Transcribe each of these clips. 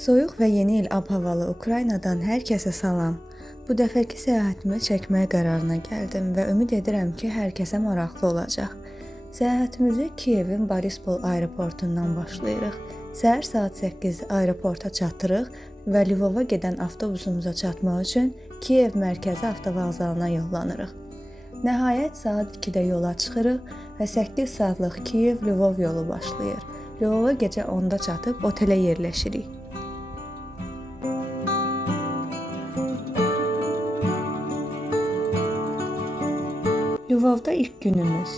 Soyuq və yeni il ab-havalı Ukraynadan hər kəsə salam. Bu dəfəki səyahətimi çəkməyə qərarına gəldim və ümid edirəm ki, hər kəsə maraqlı olacaq. Səyahətimizi Kiyevin Borispol aeroportundan başlayırıq. Səhər saat 8-də aeroporta çatırıq və Lvova gedən avtobusumuza çatmaq üçün Kiyev mərkəzi avtovağzalına yollanırıq. Nəhayət saat 2-də yola çıxırıq və 8 saatlıq Kiyev-Lvov yolu başlayır. Lvova gecə 10-da çatıb otelə yerləşirik. Lvovda ilk günümüz.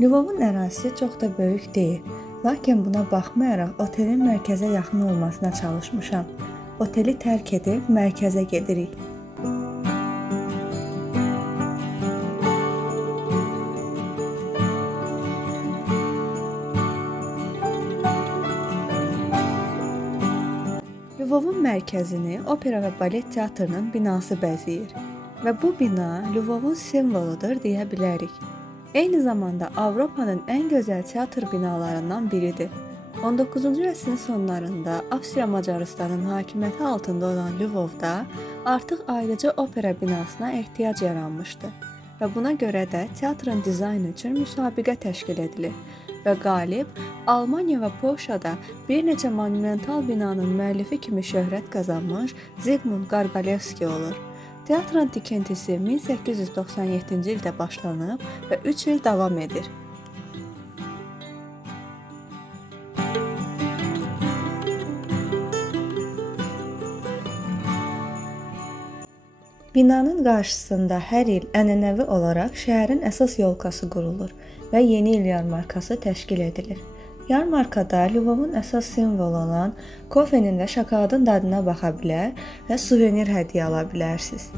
Lvovun ərazisi çox da böyük deyil, lakin buna baxmayaraq otelin mərkəzə yaxın olmasına çalışmışam. Oteli tərk edib mərkəzə gedirik. Lvovun mərkəzini opera və balet teatrının binası bəzəyir. Və bu bina Lvovun simvoludur deyə bilərik. Eyni zamanda Avropanın ən gözəl teatr binalarından biridir. 19-cu əsrin sonlarında Avstriya Macarıstanın hakimiyyəti altında olan Lvovda artıq ayrıca opera binasına ehtiyac yaranmışdı. Və buna görə də teatrın dizaynı üçün müsabiqə təşkil edilir. Və qalib Almaniya və Polşada bir neçə monumental binanın müəllifi kimi şöhrət qazanmış Zygmunt Gargalevski olur. Teatrın tikintisi 1897-ci ildə başlanıb və 3 il davam edir. Binanın qarşısında hər il ənənəvi olaraq şəhərin əsas yolkası qurulur və yeni il yarmarkası təşkil edilir. Yarmarkada Lvovun əsas simvolu olan kofenin və şokoladın dadına baxa bilər və suvenir hədiyyə ala bilərsiniz.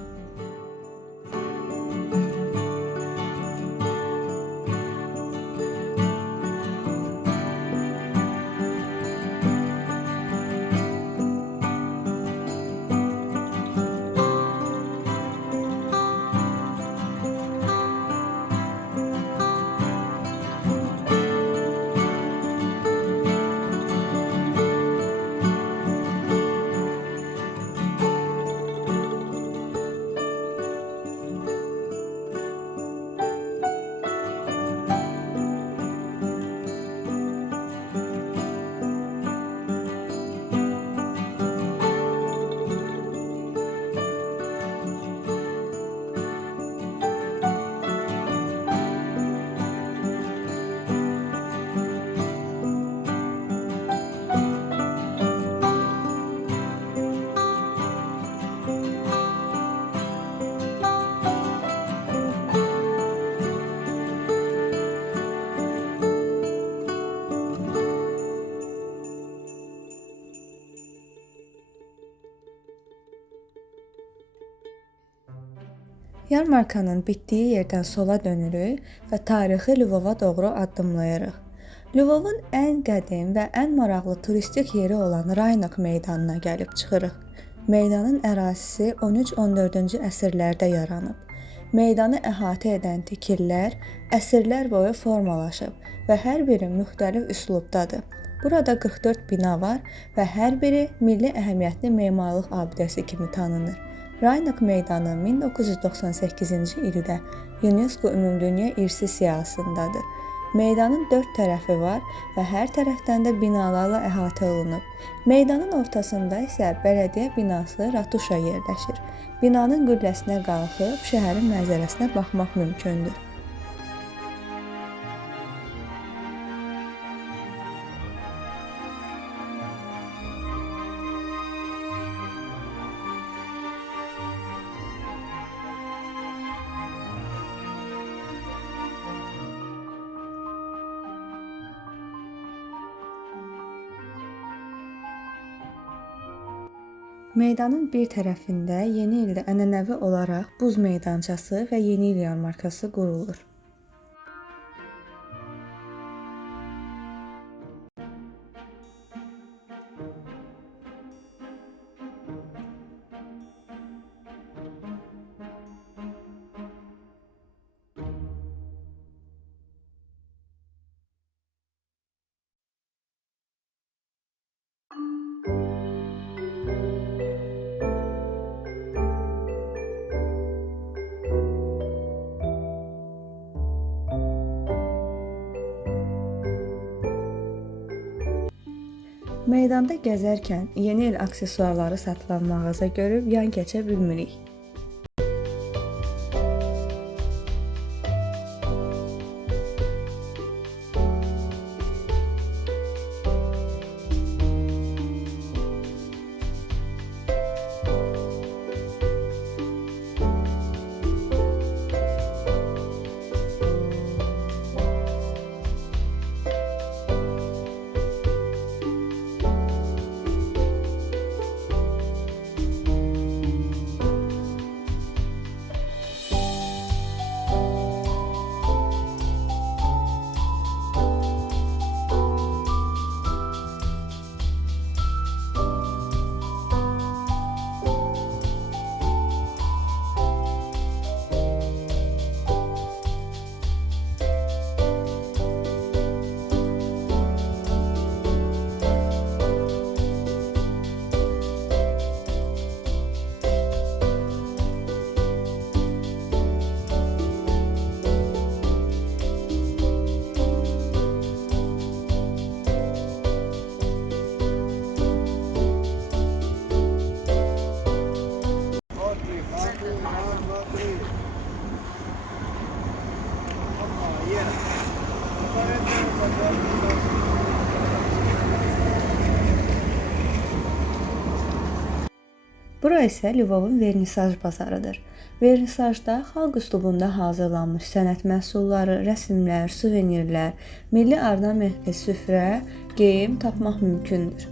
Yarmarkanın bitdiyi yerdən sola dönürük və tarixi Lvova doğru addımlayırıq. Lvovun ən qədim və ən maraqlı turistik yeri olan Raynak meydanına gəlib çıxırıq. Meydanın ərazisi 13-14-cü əsrlərdə yaranıb. Meydanı əhatə edən tikililər əsrlər boyu formalaşıb və hər biri müxtəlif üslubdadır. Burada 44 bina var və hər biri milli əhəmiyyətli memarlıq abidəsi kimi tanınır. Raynak meydanı 1998-ci ildə UNESCO Ümumdünya İrsi siyahısındadır. Meydanın 4 tərəfi var və hər tərəfdən də binalarla əhatə olunub. Meydanın ortasında isə bələdiyyə binası Ratuşa yerləşir. Binanın qülləsinə qalxıb şəhərin mənzərəsinə baxmaq mümkündür. Meydanın bir tərəfində yeni ildə ənənəvi olaraq buz meydançası və yeni il yarmarkası qurulur. Meydanda gəzərkən yeni il aksesuarları satılan mağaza görüb yan keçə bilmirik. Bura isə Lvovun vernisaj bazarıdır. Vernisajda xalq üslubunda hazırlanmış sənət məhsulları, rəsmlər, suvenirlər, milli ornamentli süfrə, geyim tapmaq mümkündür.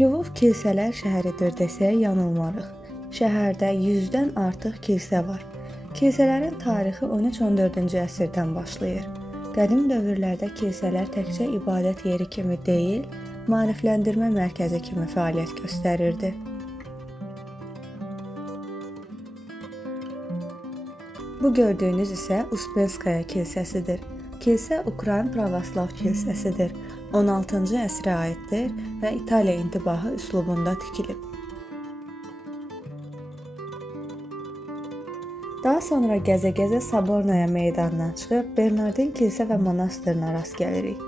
Lvov kilsələr şəhəridir desək yanılmarıq. Şəhərdə 100-dən artıq kilsə var. Kilsələrin tarixi 13-14-cü əsrdən başlayır. Qədim dövrlərdə kilsələr təkcə ibadət yeri kimi deyil, maarifləndirmə mərkəzi kimi fəaliyyət göstərirdi. Bu gördüyünüz isə Uspenskaya kilsəsidir. Kilsə Ukrayn Pravoslav kilsəsidir. 16-cı əsrə aiddir və İtaliya intibahı üslubunda tikilib. Daha sonra gəzə-gəzə Sabornaya meydanına çıxıb Bernardin kilsə və monastırına rast gəlirik.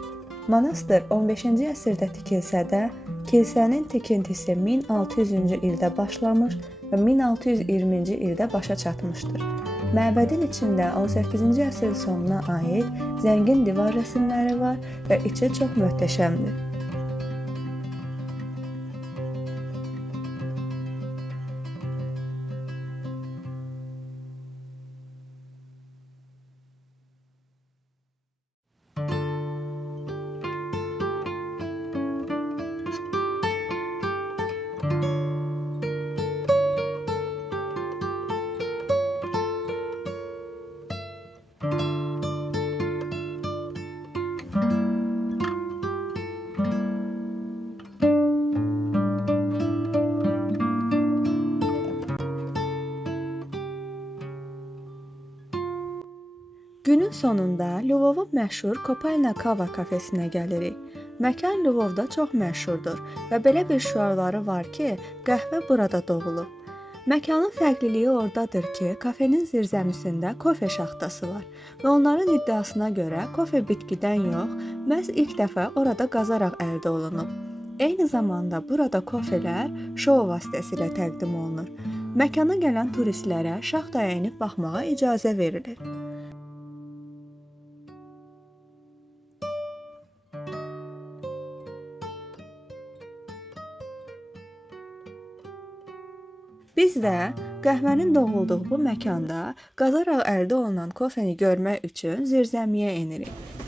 Monastır 15-ci əsrdə tikilsə də, kilsənin tikintisi 1600-cü ildə başlamış və 1620-ci ildə başa çatmışdır. Məbədin içində 18-ci əsr sonuna aid zəngin divar rəsmləri var və içi çox möhtəşəmdir. Günün sonunda Lvovun məşhur Kopalna Kava kafesinə gəlirik. Məkan Lvovda çox məşhurdur və belə bir şüarları var ki, qəhvə burada doğulub. Məkanın fərqliliyi oradadır ki, kafenin zirzəmisində kofe şaxtası var və onların iddiasına görə kofe bitkidən yox, məhz ilk dəfə orada qazaraq əldə olunub. Eyni zamanda burada kofelər şou vasitəsilə təqdim olunur. Məkana gələn turistlərə şaxtaya enib baxmağa icazə verilir. Biz də qəhvənin doğulduğu bu məkanda qazaraq əldə olunan kofeni görmək üçün zirzəmiyə enirik.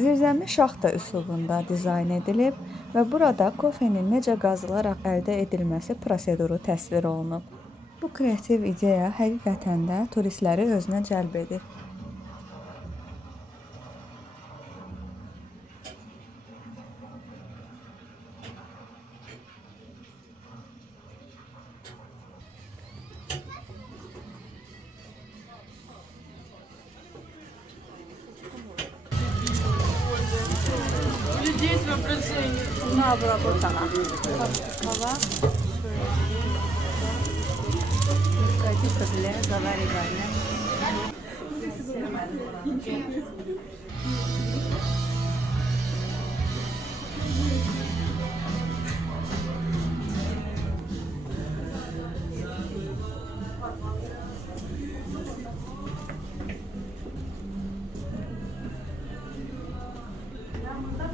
Zirzəmi şaxta üslubunda dizayn edilib və burada kofenin necə qazılaraq əldə edilməsi proseduru təsvir olunub. Bu kreativ ideya həqiqətən də turistləri özünə cəlb edir. Людей воображение. Buna обработана. Кава. Годится для заваривания.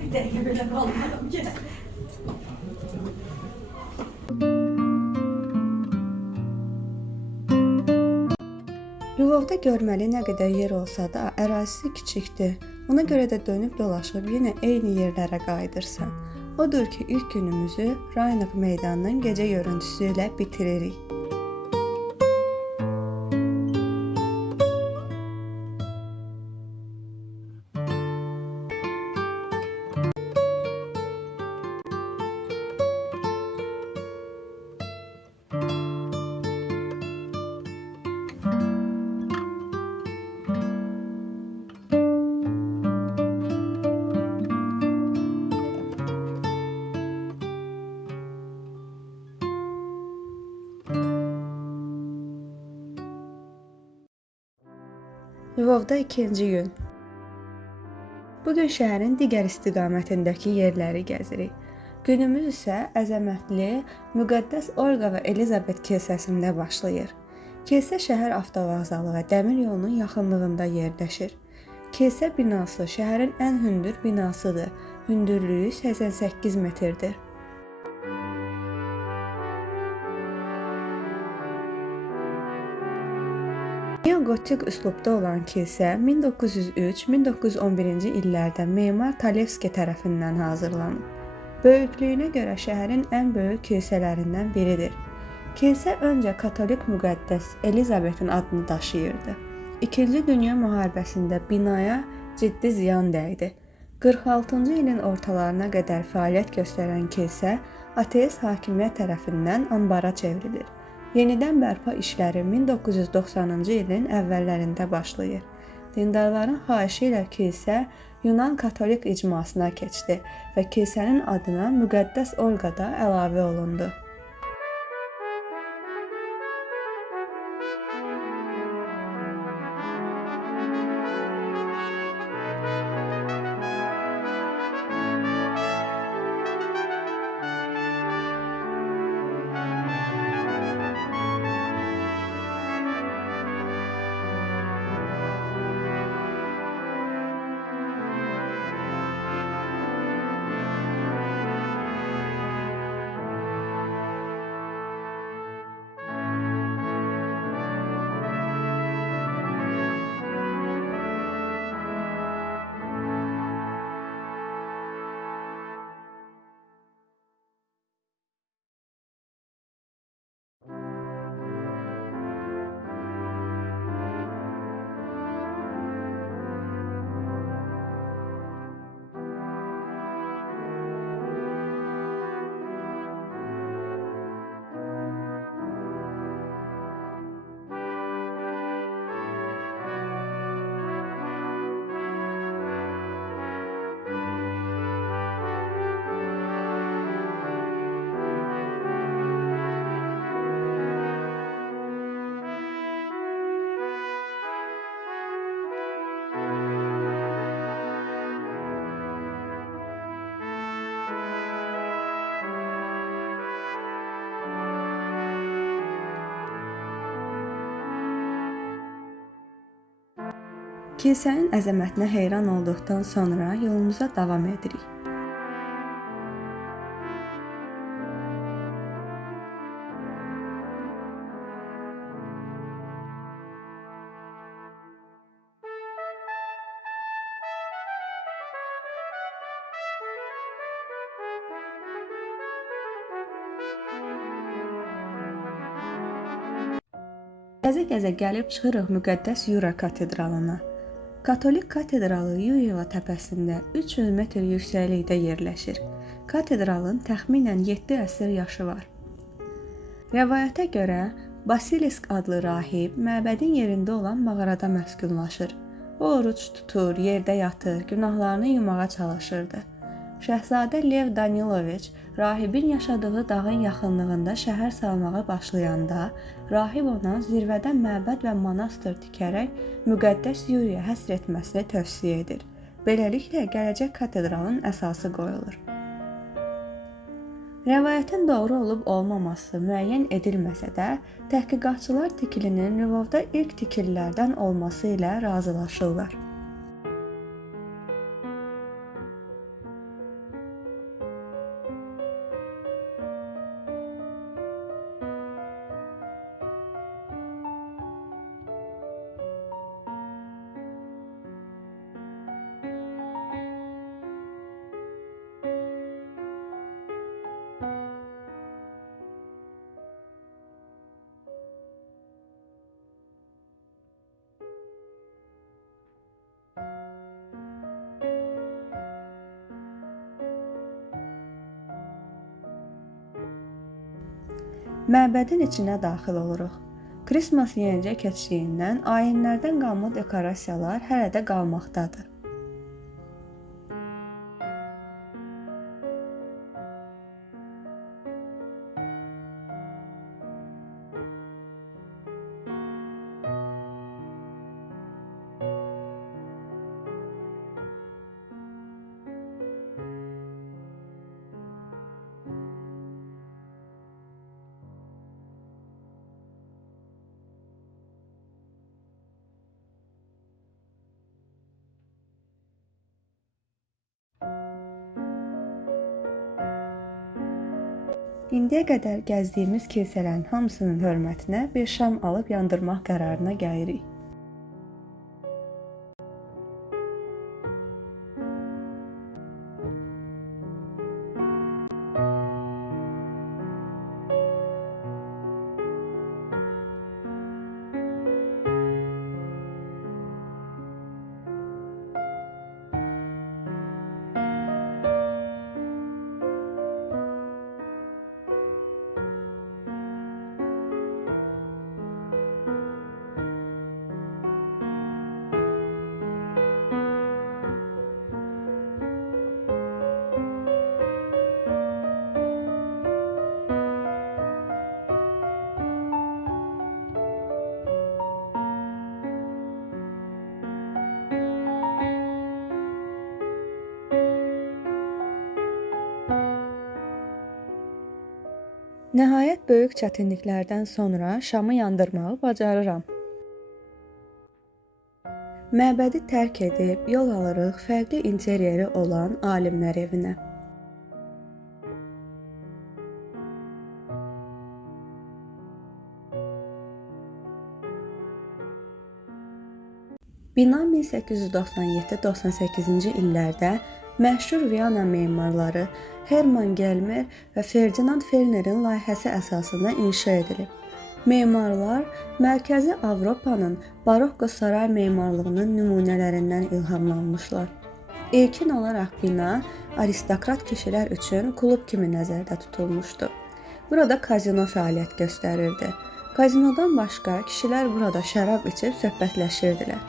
Bir dakika böyle kalmadım ki. Lvovda görməli nə qədər yer olsa da, ərazisi kiçikdir. Ona görə də dönüb dolaşıb yenə eyni yerlərə qayıdırsan. Odur ki, ilk günümüzü Raynıq meydanının gecə görüntüsü ilə bitiririk. Lvovda ikinci gün. Bu gün şəhərin digər istiqamətindəki yerləri gəzirik. Günümüz isə əzəmətli Müqəddəs Olqa və Elizabet kilsəsində başlayır. Kilsə şəhər avtovağzalı və dəmir yolunun yaxınlığında yerləşir. Kilsə binası şəhərin ən hündür binasıdır. Hündürlüyü 88 metrdir. Neogotik üslubda olan kilsə 1903-1911-ci illərdə memar Talevski tərəfindən hazırlanıb. Böyüklüyünə görə şəhərin ən böyük kilsələrindən biridir. Kilsə öncə Katolik Müqəddəs Elizabetin adını daşıyırdı. İkinci Dünya müharibəsində binaya ciddi ziyan dəydi. 46-cı ilin ortalarına qədər fəaliyyət göstərən kilsə ateist hakimiyyət tərəfindən ambara çevrilir. Yenidən bərpa işləri 1990-cı ilin əvvəllərində başlayır. Dindarların xahişi ilə kilsə Yunan katolik icmasına keçdi və kilsənin adına Müqəddəs Olqa da əlavə olundu. Kilsənin əzəmətinə heyran olduqdan sonra yolumuza davam edirik. Gəzə-gəzə gəlib çıxırıq müqəddəs Yura katedralına. Katolik katedralı Yuyeva təpəsində 300 metr yüksəklikdə yerləşir. Katedralın təxminən 7 əsr yaşı var. Rəvayətə görə Basilisk adlı rahib məbədin yerində olan mağarada məskunlaşır. O oruç tutur, yerdə yatır, günahlarını yumağa çalışırdı. Şəhzadə Lev Daniloviç rahibin yaşadığı dağın yaxınlığında şəhər salmağa başlayanda, rahib ona zirvədə məbəd və monastır tikərək müqəddəs Yuriyə həsr etməsini tövsiyə edir. Beləliklə, gələcək katedralın əsası qoyulur. Rəvayətin doğru olub olmaması müəyyən edilməsə də, təhqiqatçılar tikilinin Lvovda ilk tikililərdən olması ilə razılaşırlar. Məbədin içinə daxil oluruq. Krismas yenicə keçdiyindən ayinlərdən qalma dekorasiyalar hələ də qalmaqdadır. İndiyə qədər gəzdiyimiz kilsələrin hamısının hörmətinə bir şam alıb yandırmaq qərarına gəlirik. Nəhayət böyük çətinliklərdən sonra şamı yandırmağı bacarıram. Məbədi tərk edib yol alırıq fərqli interyeri olan alimlər evinə. Bina 1897-98-ci illərdə məşhur Viyana memarları Hermann Gelmer və Ferdinand Fellnerin layihəsi əsasında inşa edilib. Memarlar Mərkəzi Avropanın barokko saray memarlığının nümunələrindən ilhamlanmışlar. İlkin olaraq bina aristokrat kişilər üçün klub kimi nəzərdə tutulmuşdu. Burada kazino fəaliyyət göstərirdi. Kazinodan başqa kişilər burada şərab içib söhbətləşirdilər.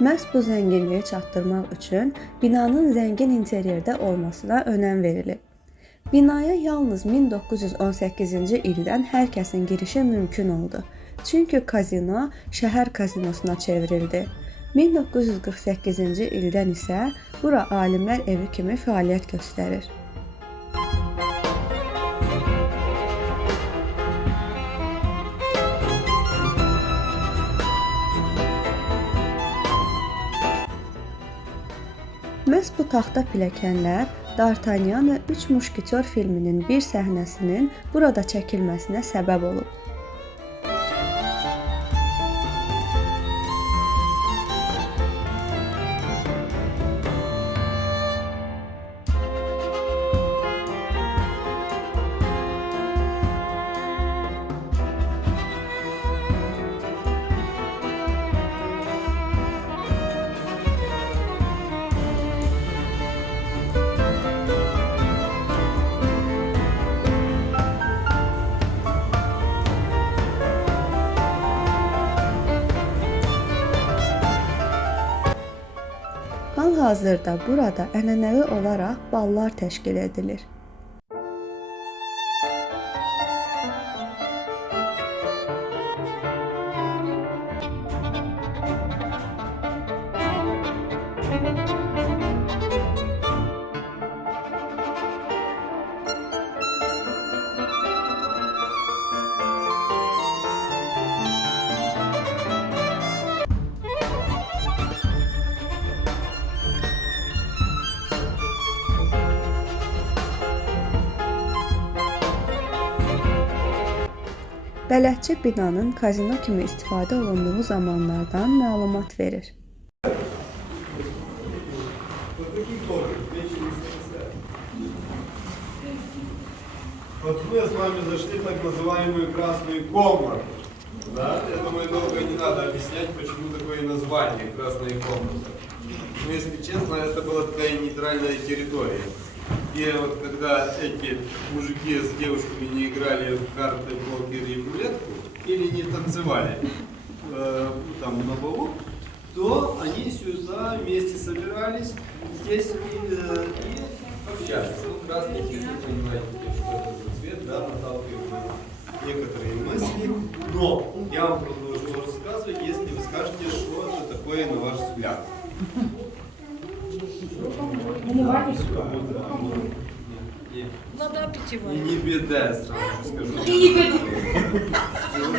Məhz bu zənginliyi çatdırmaq üçün binanın zəngin interyerdə olmasına önəm verilib. Binaya yalnız 1918-ci ildən hər kəsin girişi mümkün oldu. Çünki kazino şəhər kazinosuna çevrildi. 1948-ci ildən isə bura alimlər evi kimi fəaliyyət göstərir. Məhz bu taxta pilləkənlər D'Artagnan və 3 Muşketyor filminin bir səhnəsinin burada çəkilməsinə səbəb olub. Hal-hazırda burada ənənəvi olaraq ballar təşkil edilir. Bələdçi binanın kazino kimi istifadə olunduğu zamanlardan məlumat verir. Вот мы с вами зашли в так называемую красную комнату. Да? Я думаю, долго не надо объяснять, почему такое название красная комната. Но если честно, это была такая нейтральная территория. И вот когда эти мужики с девушками не играли в карты, покер и рулетку, или не танцевали там на балу, то они сюда вместе собирались здесь и общались. Ну, красный цвет, вы понимаете, что это за цвет, да, наталкивает на некоторые мысли. Но я вам продолжу рассказывать, если вы скажете, что это такое на ваш взгляд. Вода питьевая. И не беда, сразу скажу.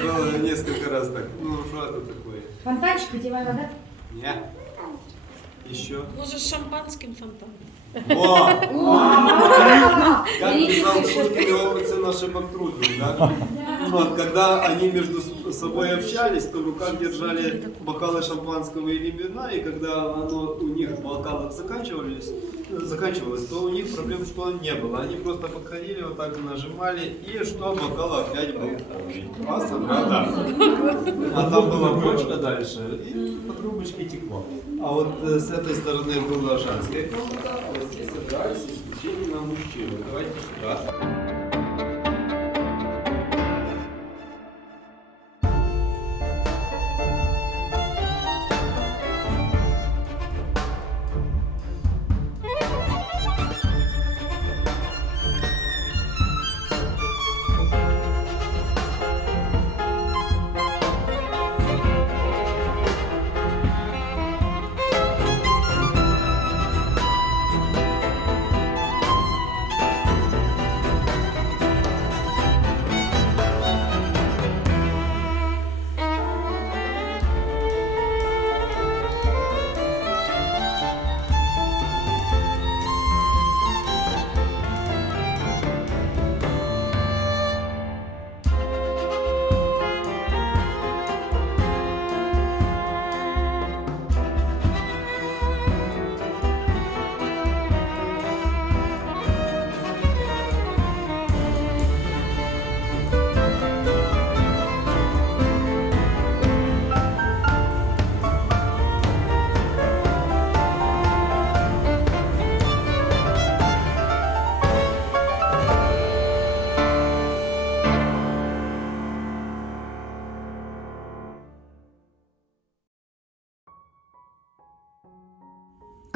Было несколько раз так. Ну, что это такое? Фонтанчик, питьевая вода? Нет. Еще. Может, с шампанским фонтаном? О! Как писал Пушкин, его пацан ошибок трудно, да? Вот, когда они между собой общались, то в руках держали бокалы шампанского или вина, и когда у них бокалы заканчивалось, то у них проблем что не было. Они просто подходили, вот так нажимали, и что бокал опять был классно, правда? А там была бочка дальше, и по трубочке текло. А вот с этой стороны была женская комната, а вот здесь собирались исключительно мужчины. Давайте сюда.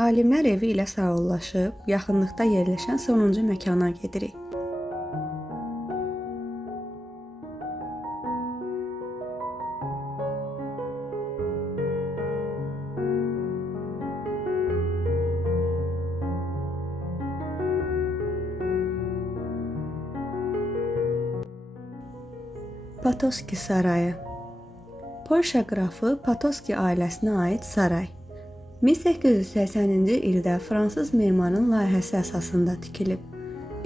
Alimlər evi ilə sağollaşıb, yaxınlıqda yerləşən sonuncu məkana gedirik. Patoski sarayı. Polşa qrafı Patoski ailəsinə aid saray. 1880-ci ildə fransız memarın layihəsi əsasında tikilib.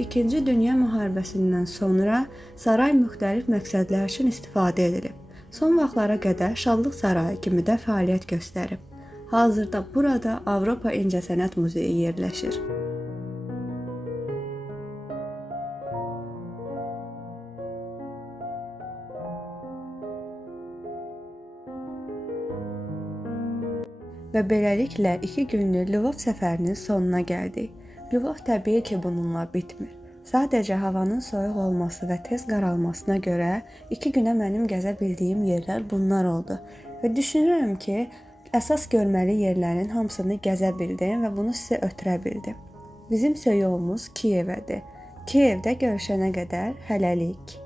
İkinci Dünya müharibəsindən sonra saray müxtəlif məqsədlər üçün istifadə edilib. Son vaxtlara qədər Şadlıq Sarayı kimi də fəaliyyət göstərib. Hazırda burada Avropa İncəsənət Muzeyi yerləşir. Və beləliklə 2 günlük Lvov səfərinin sonuna gəldik. Lvov təbii ki, bununla bitmir. Sadəcə havanın soyuq olması və tez qaralmasına görə 2 günə mənim gəzə bildiyim yerlər bunlar oldu. Və düşünürəm ki, əsas görməli yerlərin hamısını gəzə bildim və bunu sizə ötürə bildim. Bizim yolumuz Kiyevədir. Kiyevdə görüşənə qədər hələlik.